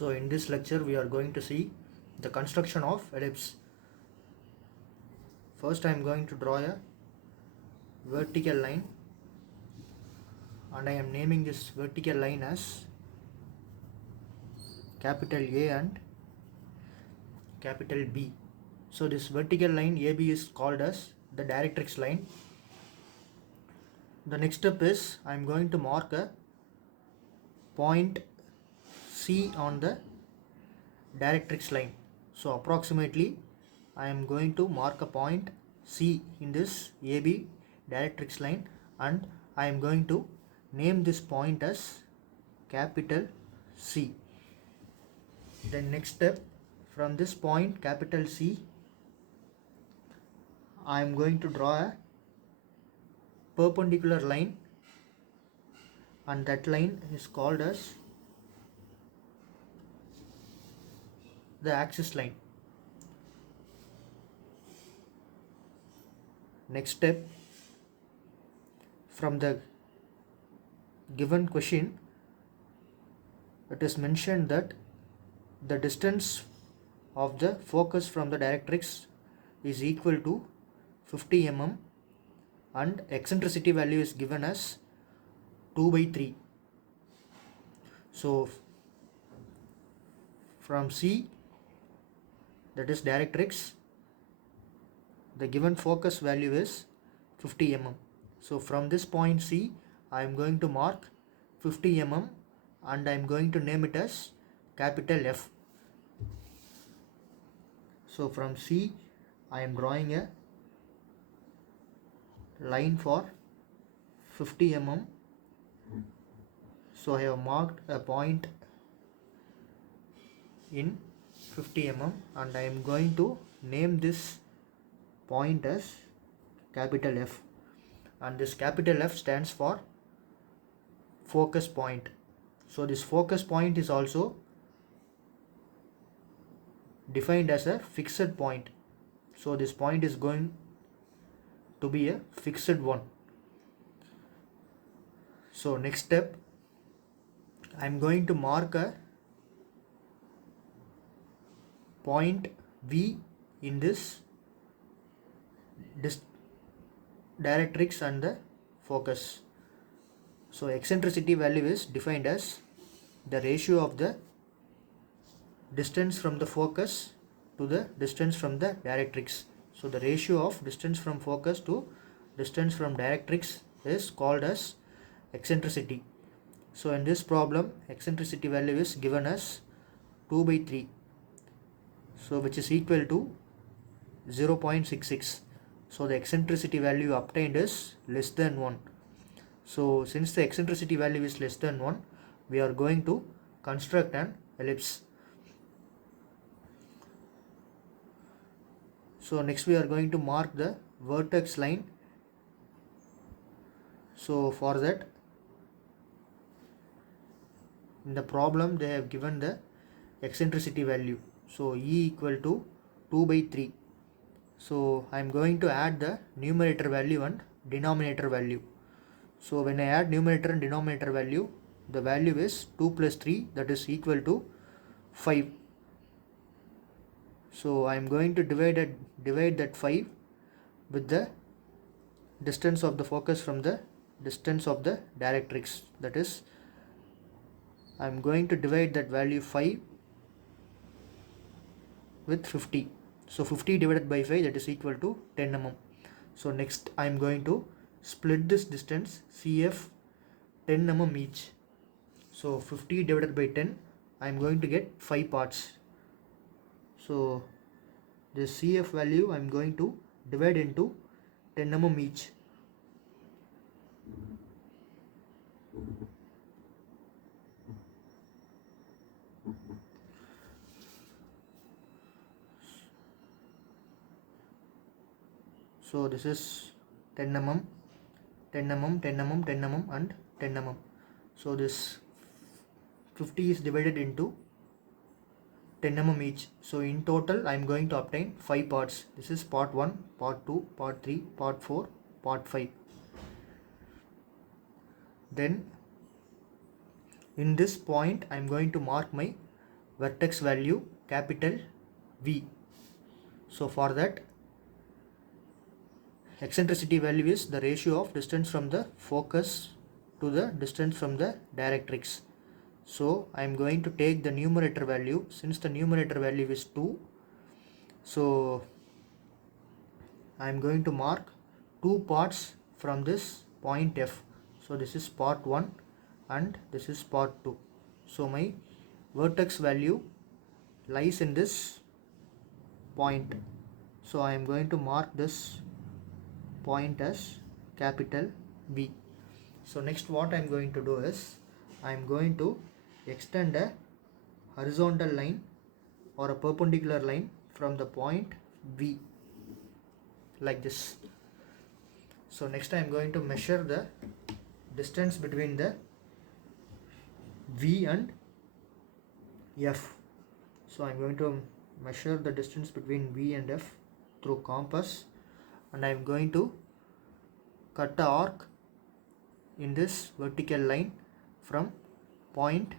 So in this lecture we are going to see the construction of ellipse. First I am going to draw a vertical line and I am naming this vertical line as capital A and capital B. So this vertical line AB is called as the directrix line. The next step is I am going to mark a point C on the directrix line. So approximately I am going to mark a point C in this AB directrix line and I am going to name this point as capital C. Then next step, from this point capital C I am going to draw a perpendicular line and that line is called as the axis line. Next step, from the given question it is mentioned that the distance of the focus from the directrix is equal to 50 mm and eccentricity value is given as 2/3. So from C, that is directrix, the given focus value is 50 mm. So from this point C I am going to mark 50 mm and I am going to name it as capital F. So from C I am drawing a line for 50 mm. So I have marked a point in 50 mm and I am going to name this point as capital F, and this capital F stands for focus point. So this focus point is also defined as a fixed point. So this point is going to be a fixed one. So next step, I am going to mark a point V in this directrix and the focus. So eccentricity value is defined as the ratio of the distance from the focus to the distance from the directrix. So the ratio of distance from focus to distance from directrix is called as eccentricity. So in this problem eccentricity value is given as 2/3, so which is equal to 0.66. So the eccentricity value obtained is less than 1. So since the eccentricity value is less than 1, we are going to construct an ellipse. So next we are going to mark the vertex line. So for that, in the problem they have given the eccentricity value. So E equal to 2/3. So I am going to add the numerator value and denominator value. So when I add numerator and denominator value, the value is 2 plus 3, that is equal to 5. So I am going to divide that 5 with the distance of the focus from the distance of the directrix. That is, I am going to divide that value 5 with 50. So 50 divided by 5, that is equal to 10 mm. So next I am going to split this distance CF 10 mm each. So 50 divided by 10, I am going to get 5 parts. So this CF value I am going to divide into 10 mm each. So this is 10 mm, 10 mm, 10 mm, 10 mm and 10 mm. So this 50 is divided into 10 mm each. So in total I am going to obtain 5 parts. This is part 1, part 2, part 3, part 4, part 5. Then in this point I am going to mark my vertex value capital V. So for that, eccentricity value is the ratio of distance from the focus to the distance from the directrix. So I am going to take the numerator value. Since the numerator value is 2, so I am going to mark 2 parts from this point F. So this is part 1 and this is part 2. So my vertex value lies in this point. So I am going to mark this point as capital B. So next what I am going to do is, I am going to extend a horizontal line or a perpendicular line from the point V like this. So next I am going to measure the distance between the V and F. So I am going to measure the distance between V and F through compass, and I am going to cut a arc in this vertical line from point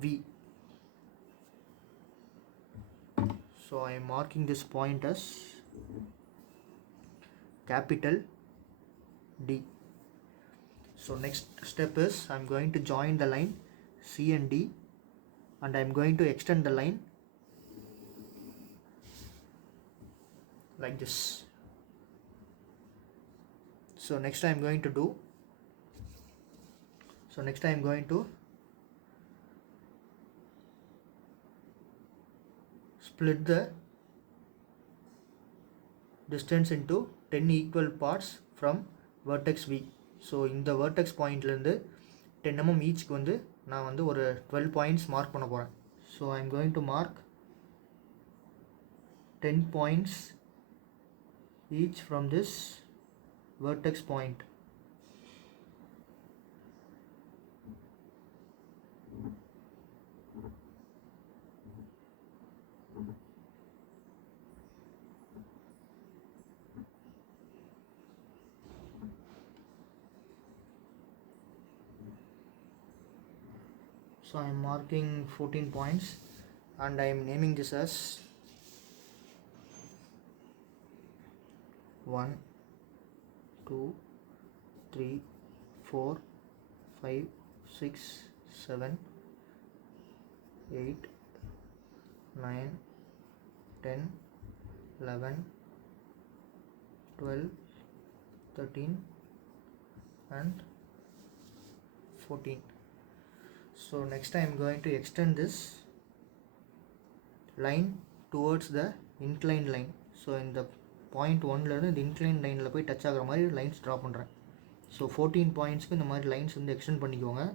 V. So I am marking this point as capital D. So next step is, I am going to join the line C and D, and I am going to extend the line like this. So next I am going to split the distance into 10 equal parts from vertex V. So in the vertex point lende 10 mm each ku vandu na vandu ஒரு 12 points mark பண்ண போறேன். So I am going to mark 10 points each from this vertex point. So I am marking 14 points and I am naming this as 1, 2, 3, 4, 5, 6, 7, 8, 9, 10, 11, 12, 13 and 14. So next I am going to extend this line towards the inclined line. So in the point 1 la the inclined line la poi touch ஆகுற மாதிரி lines draw பண்றேன். So 14 points க்கு இந்த மாதிரி lines வந்து extend பண்ணிக்கோங்க.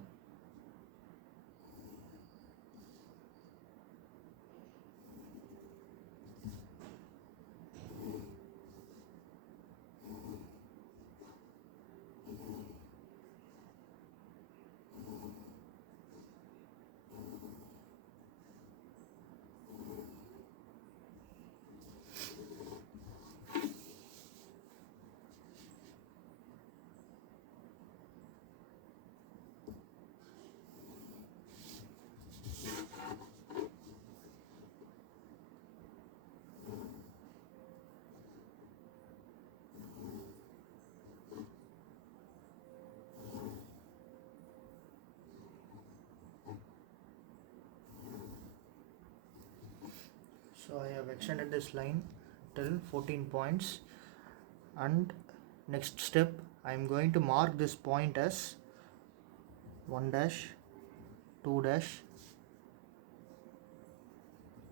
So I have extended this line till 14 points, and next step I am going to mark this point as 1 dash, 2 dash,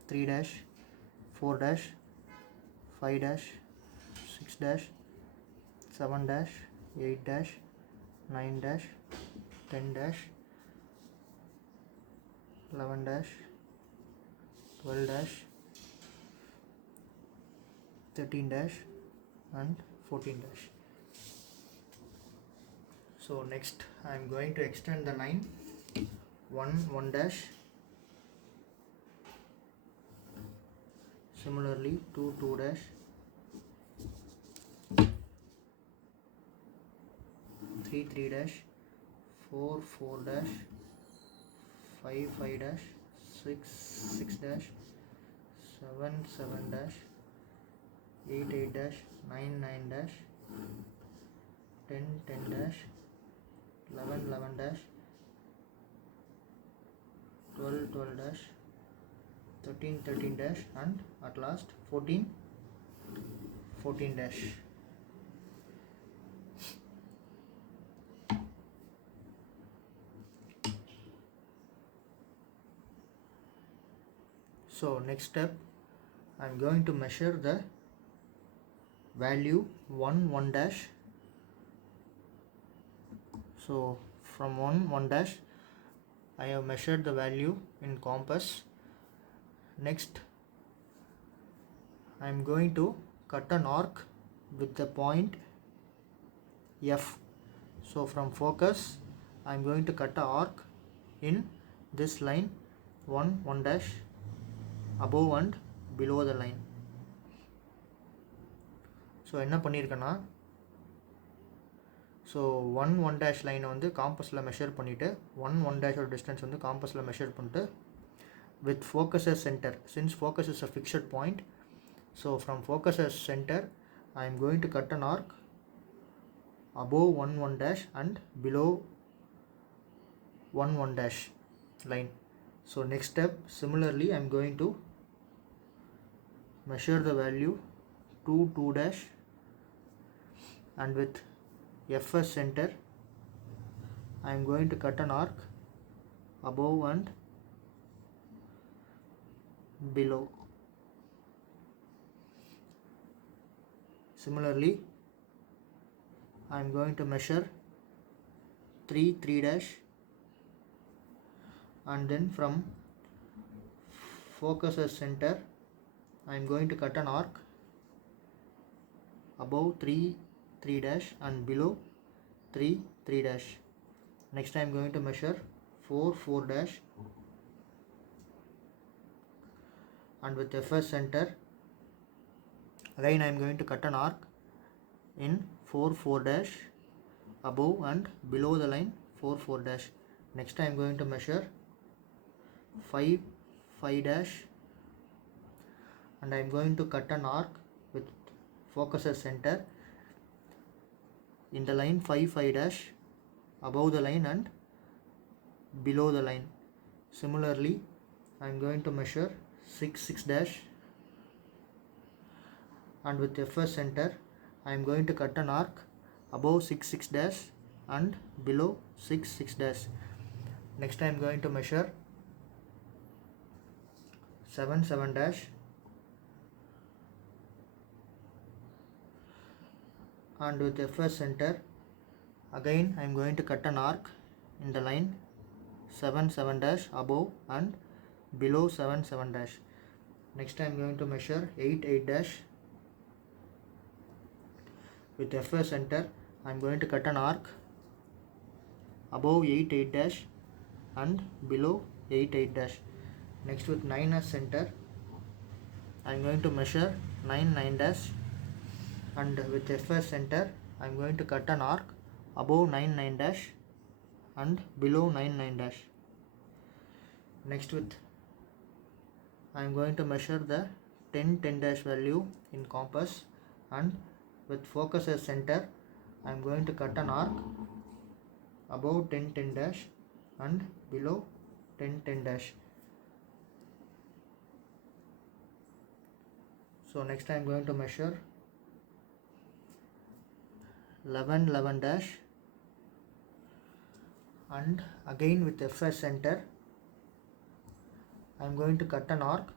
3 dash, 4 dash, 5 dash, 6 dash, 7 dash, 8 dash, 9 dash, 10 dash, 11 dash, 12 dash, 13 dash and 14 dash. So next I am going to extend the line 1 dash, similarly 2 dash, 3 dash, 4 dash, 5 dash, 6 dash 7 7 dash 8 8 dash 9 9 dash 10 10 dash 11 11 dash 12 12 dash 13 13 dash and at last 14 14 dash. So next step, I am going to measure the value 1 1 dash. So from 1 1 dash I have measured the value in compass. Next I am going to cut an arc with the point F. So from focus I am going to cut an arc in this line 1 1 dash above and below the line. So என்ன பண்ணியிருக்கேன்னா, so 1 1 dash லைனை வந்து காம்பஸில் measure பண்ணிவிட்டு 1 1 டேஷோட distance வந்து காம்பஸில் measure பண்ணிட்டு with focus as center, since focus is a fixed point, so from focus as center I am going to cut an arc above 1 1 dash and below 1 1 dash line. So next step, similarly I am going to measure the value 2 2 dash and with F as center I am going to cut an arc above and below. Similarly I am going to measure 3 3 dash and then from focus as center I am going to cut an arc above 3 3 dash and below 3 3 dash. Next I am going to measure 4 4 dash and with F as center again I am going to cut an arc in 4 4 dash above and below the line 4 4 dash. Next I am going to measure 5 5 dash and I am going to cut an arc with focus as center in the line 5 5 dash above the line and below the line. Similarly I am going to measure 6 6 dash and with F as center I am going to cut an arc above 6 6 dash and below 6 6 dash. Next I am going to measure 7 7 dash and with F as center again I am going to cut an arc in the line 7 7 dash above and below 7 7 dash. Next I am going to measure 8 8 dash with F as center I am going to cut an arc above 8 8 dash and below 8 8 dash. Next with 9 as center I am going to measure 9 9 dash and with F as center I am going to cut an arc above 9 9 dash and below 9 9 dash. Next with I am going to measure the 10 10 dash value in compass and with focus as center I am going to cut an arc above 10 10 dash and below 10 10 dash. So next I am going to measure 11 11 dash and again with F as center I am going to cut an arc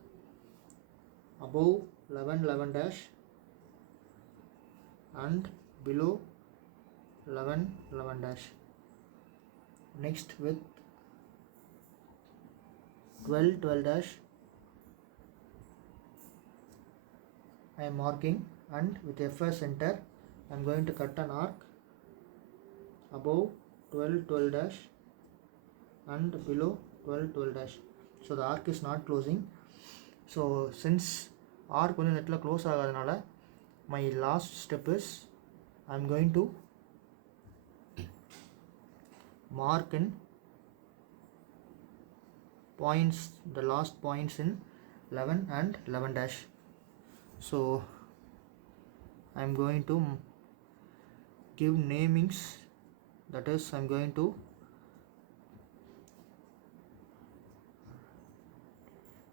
above 11 11 dash and below 11 11 dash. Next with 12 12 dash I am marking and with F as center I am going to cut an arc above 12 12 dash and below 12 12 dash. So the arc is not closing. So since arc வந்து நெட்டில் close ஆகாதனால my last step is I am going to mark in points, the last points in 11 and 11 dash. So I am going to give namings, that is I am going to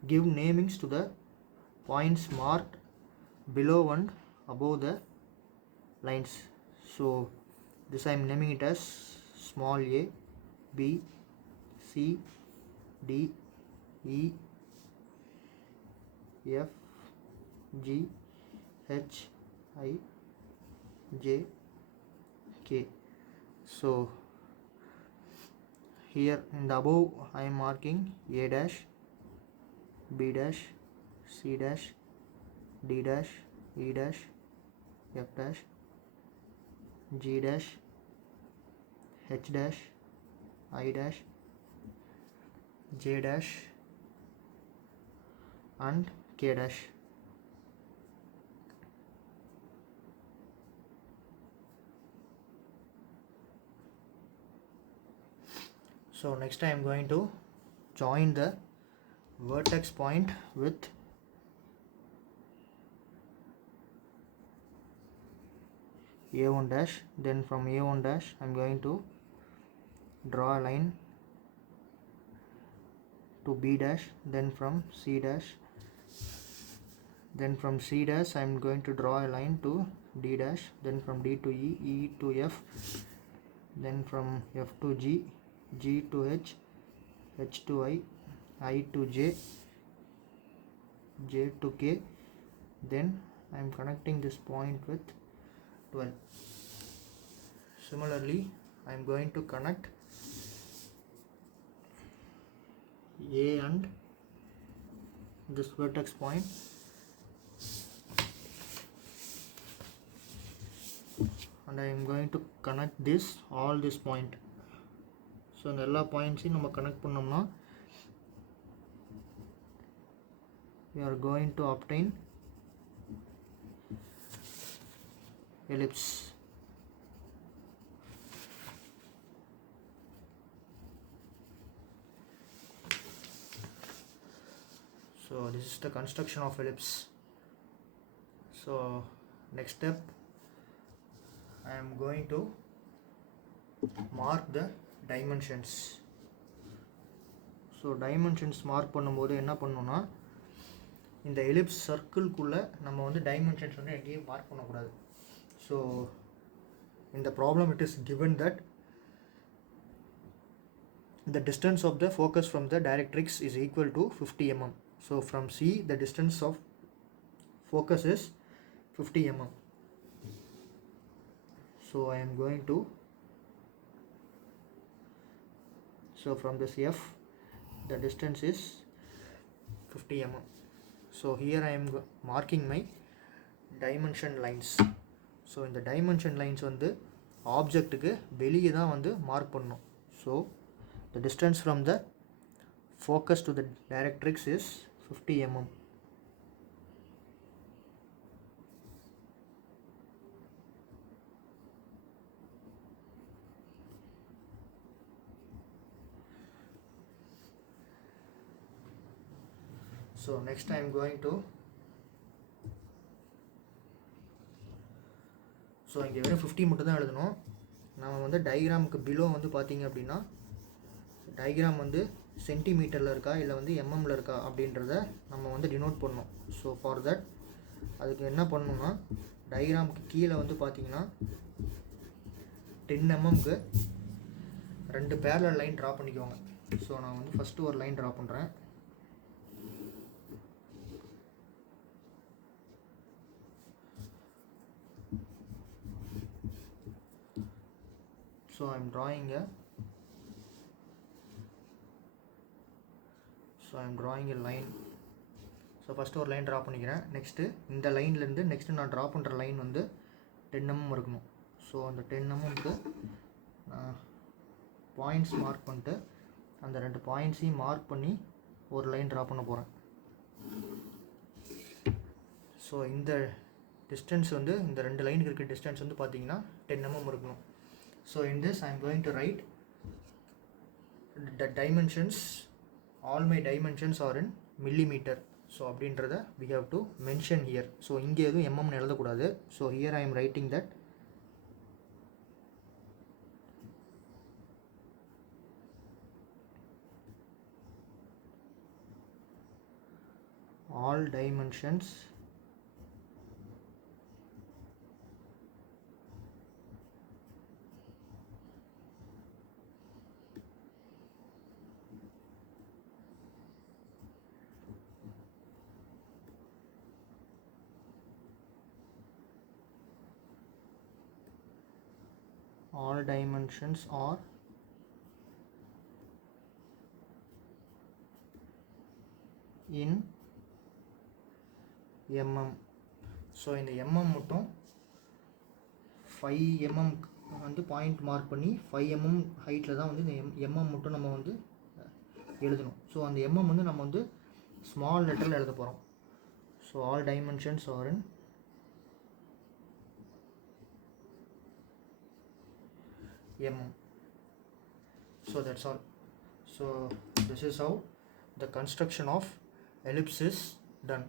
give namings to the points marked below and above the lines. So this I am naming it as small a, b, c, d, e, f, g, h, I, j, k. So here in the above I am marking a dash, b dash, c dash, d dash, e dash, f dash, g dash, h dash, I dash, j dash and k dash. So next I am going to join the vertex point with a1 dash. Then from a1 dash I am going to draw a line to b dash, then from c dash, then from c dash I am going to draw a line to d dash, then from d to e, e to f, then from f to g, g to h, h to I to j, j to k. Then I am connecting this point with 12. Similarly I am going to connect a and this vertex point, and I am going to connect this all this point. So இந்த எல்லா பாயிண்ட்ஸையும் நம்ம connect பண்ணோம்னா we are going to obtain ellipse. So this is the construction of ellipse. So next step I am going to mark the dimensions. So dimensions mark பண்ணும்போது என்ன பண்ணணும்னா இந்த ellipse சர்க்கிள்குள்ள நம்ம வந்து dimensions வந்து எங்கேயும் மார்க் பண்ணக்கூடாது. So in the problem it is given that the distance of the focus from the directrix is equal to 50 mm. So from C the distance of focus is 50 mm. So I am going to, so from this F the distance is 50 mm. So here I am marking my dimension lines. So in the dimension lines வந்து ஆப்ஜெக்ட்டுக்கு வெளியே தான் வந்து mark பண்ணணும். So the distance from the focus to the directrix is 50 mm. So next I am going to, so இங்கே வெறும் 50 மட்டும் தான் எழுதணும். நம்ம வந்து டயக்ராமுக்கு பிலோ வந்து பார்த்தீங்க அப்படின்னா டயக்ராம் வந்து சென்டிமீட்டரில் இருக்கா இல்லை வந்து எம்எம்மில் இருக்கா அப்படின்றத நம்ம வந்து டினோட் பண்ணணும். ஸோ ஃபார் தட் அதுக்கு என்ன பண்ணணும்னா டயக்ராமுக்கு கீழே வந்து பார்த்தீங்கன்னா 10 mmக்கு 2 பேரலல் லைன் ட்ரா பண்ணிக்கோங்க. ஸோ நான் வந்து ஃபஸ்ட்டு ஒரு லைன் ட்ரா பண்ணுறேன். So I am drawing a line. So first ஒரு லைன் ட்ரா பண்ணிக்கிறேன். நெக்ஸ்ட்டு இந்த லைன்லேருந்து நெக்ஸ்ட்டு நான் ட்ரா பண்ணுற லைன் வந்து 10 mm இருக்கணும். ஸோ அந்த 10 mmக்கு நான் பாயிண்ட்ஸ் மார்க் பண்ணிட்டு அந்த 2 பாயிண்ட்ஸையும் மார்க் பண்ணி ஒரு லைன் ட்ரா பண்ண போகிறேன். ஸோ இந்த டிஸ்டன்ஸ் வந்து இந்த 2 லைனுக்கு இருக்க டிஸ்டன்ஸ் வந்து பார்த்தீங்கன்னா 10 mm இருக்கணும். So in this I am going to write the dimensions all my dimensions are in millimeter. So அப்படின்றத we have to mention here. So இங்கே எதுவும் mm எழுதக்கூடாது. So here I am writing that all dimensions are in mm. So இந்த mm மட்டும் 5 mm வந்து point mark பண்ணி 5 mm ஹைட்டில் தான் வந்து இந்த mm மட்டும் நம்ம வந்து எழுதணும். ஸோ அந்த mm வந்து நம்ம வந்து ஸ்மால் லெட்டரில் எழுத போகிறோம். So all dimensions R in mm. So that's all. So this is how the construction of ellipse is done.